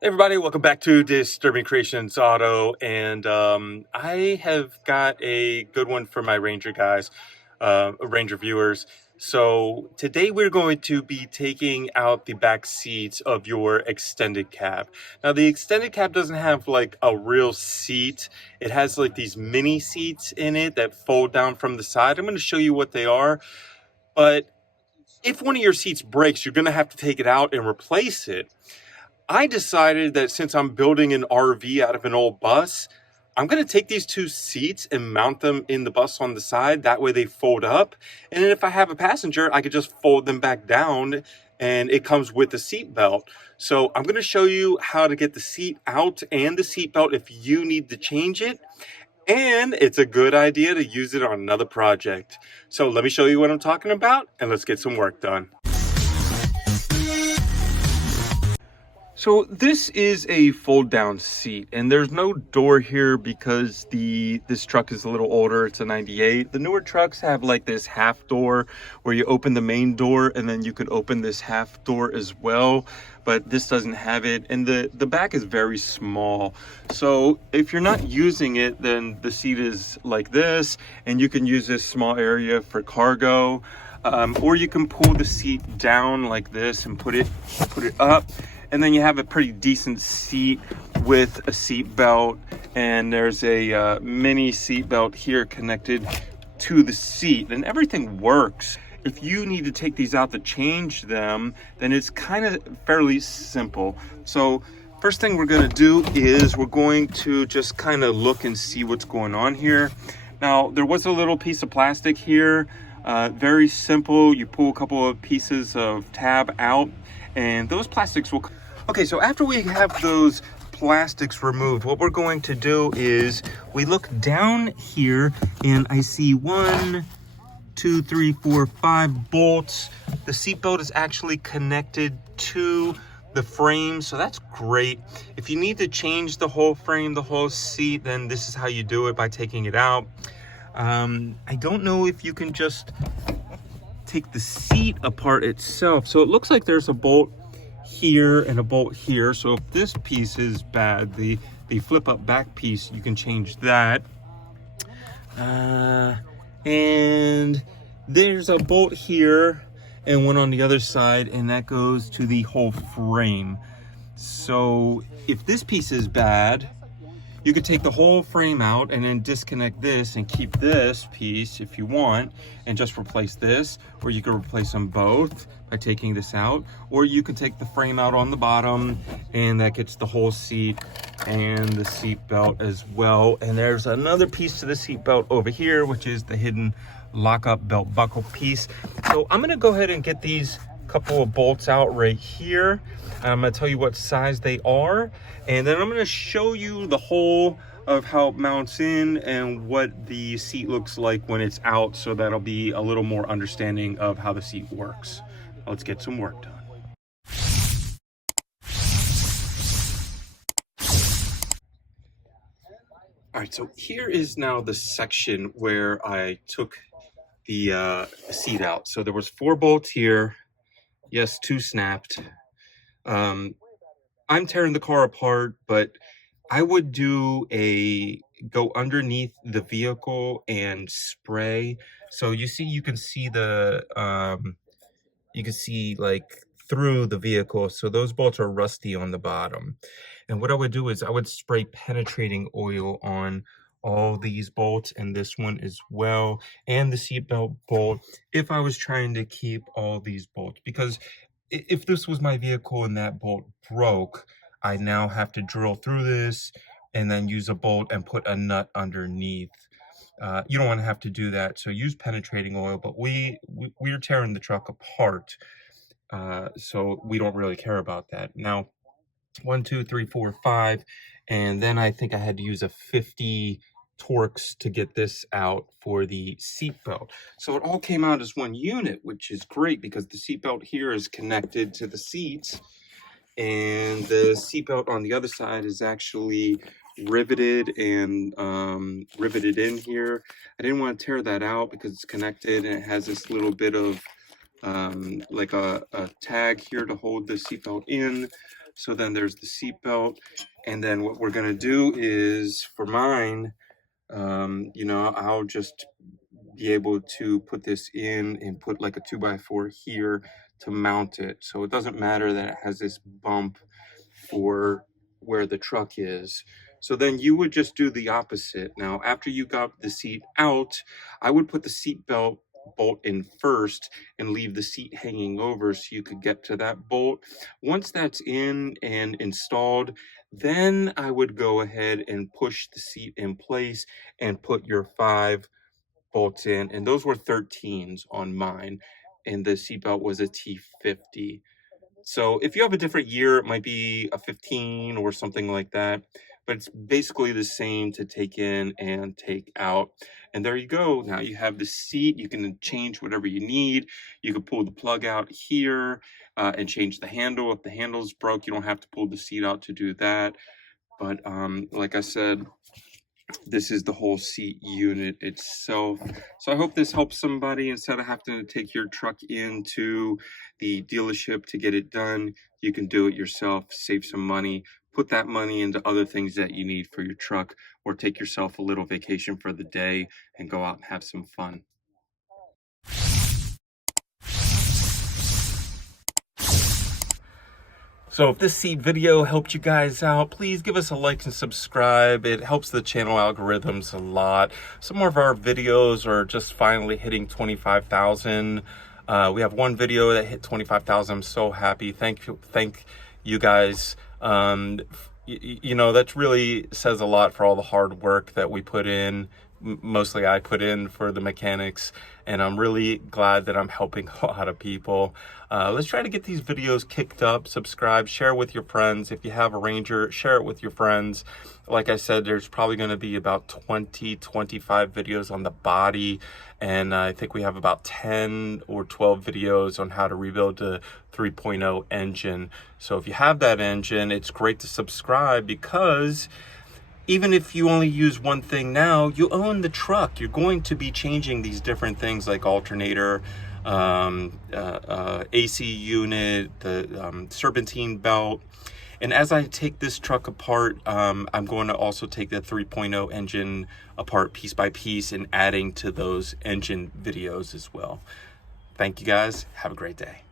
Hey everybody, welcome back to Disturbing Creations Auto, and I have got a good one for my Ranger guys, Ranger viewers. So today we're going to be taking out the back seats of your extended cab. Now the extended cab doesn't have like a real seat. It has like these mini seats in it that fold down from the side. I'm going to show you what they are, but if one of your seats breaks, you're going to have to take it out and replace it. I decided that since I'm building an RV out of an old bus, I'm going to take these two seats and mount them in the bus on the side. That way they fold up. And then if I have a passenger, I could just fold them back down and it comes with the seat belt. So I'm going to show you how to get the seat out and the seat belt if you need to change it. And it's a good idea to use it on another project. So let me show you what I'm talking about and let's get some work done. So this is a fold down seat and there's no door here because this truck is a little older. It's a 98. The newer trucks have like this half door where you open the main door and then you could open this half door as well, but this doesn't have it, and the back is very small. So if you're not using it, then the seat is like this and you can use this small area for cargo, or you can pull the seat down like this and put it up, and then you have a pretty decent seat with a seat belt, and there's a mini seat belt here connected to the seat, and everything works. If you need to take these out to change them, then it's kind of fairly simple. So first thing we're going to do is we're going to just kind of look and see what's going on here. Now there was a little piece of plastic here, very simple. You pull a couple of pieces of tab out and those plastics will. Okay, so after we have those plastics removed, what we're going to do is we look down here and I see 1, 2, 3, 4, 5 bolts. The seat belt is actually connected to the frame, so that's great. If you need to change the whole frame, the whole seat, then this is how you do it, by taking it out. I don't know if you can just take the seat apart itself. So it looks like there's a bolt here and a bolt here. So if this piece is bad, the flip up back piece, you can change that. And there's a bolt here and one on the other side, and that goes to the whole frame. So if this piece is bad, you could take the whole frame out and then disconnect this and keep this piece if you want and just replace this, or you could replace them both by taking this out, or you could take the frame out on the bottom and that gets the whole seat and the seat belt as well. And there's another piece to the seat belt over here, which is the hidden lockup belt buckle piece. So I'm going to go ahead and get these couple of bolts out right here. I'm going to tell you what size they are, and then I'm going to show you the whole of how it mounts in and what the seat looks like when it's out, so that'll be a little more understanding of how the seat works. Let's get some work done. All right, so here is now the section where I took the seat out. So there was 4 bolts here. Yes, 2 snapped. I'm tearing the car apart, but I would go underneath the vehicle and spray. So you can see like through the vehicle. So those bolts are rusty on the bottom. And what I would do is I would spray penetrating oil on all these bolts and this one as well, and the seatbelt bolt, if I was trying to keep all these bolts, because if this was my vehicle and that bolt broke, I now have to drill through this and then use a bolt and put a nut underneath. You don't want to have to do that, so use penetrating oil. But we're tearing the truck apart, so we don't really care about that. Now, 1, 2, 3, 4, 5, and then I think I had to use a 50 Torx to get this out for the seat belt. So it all came out as one unit, which is great because the seat belt here is connected to the seats, and the seat belt on the other side is actually riveted and riveted in here. I didn't want to tear that out because it's connected, and it has this little bit of like a tag here to hold the seatbelt in. So then there's the seat belt. And then what we're gonna do is, for mine, you know, I'll just be able to put this in and put like a 2x4 here to mount it. So it doesn't matter that it has this bump for where the truck is. So then you would just do the opposite. Now, after you got the seat out, I would put the seat belt bolt in first and leave the seat hanging over so you could get to that bolt. Once that's in and installed, then I would go ahead and push the seat in place and put your 5 bolts in, and those were 13s on mine, and the seatbelt was a T50. So if you have a different year, it might be a 15 or something like that, but it's basically the same to take in and take out. And there you go. Now you have the seat. You can change whatever you need. You can pull the plug out here and change the handle. If the handle's broke, you don't have to pull the seat out to do that. But like I said, this is the whole seat unit itself. So I hope this helps somebody. Instead of having to take your truck into the dealership to get it done, you can do it yourself, save some money, put that money into other things that you need for your truck, or take yourself a little vacation for the day and go out and have some fun. So if this seat video helped you guys out, please give us a like and subscribe. It helps the channel algorithms a lot. Some more of our videos are just finally hitting 25,000. We have one video that hit 25,000. I'm so happy. Thank you guys. You know, that really says a lot for all the hard work that we put in. Mostly I put in for the mechanics, and I'm really glad that I'm helping a lot of people. Let's try to get these videos kicked up. Subscribe, share with your friends. If you have a Ranger, share it with your friends. Like I said, there's probably going to be about 25 videos on the body, and I think we have about 10 or 12 videos on how to rebuild the 3.0 engine. So if you have that engine, it's great to subscribe, because even if you only use one thing now, you own the truck. You're going to be changing these different things like alternator, AC unit, the serpentine belt. And as I take this truck apart, I'm going to also take the 3.0 engine apart piece by piece and adding to those engine videos as well. Thank you guys. Have a great day.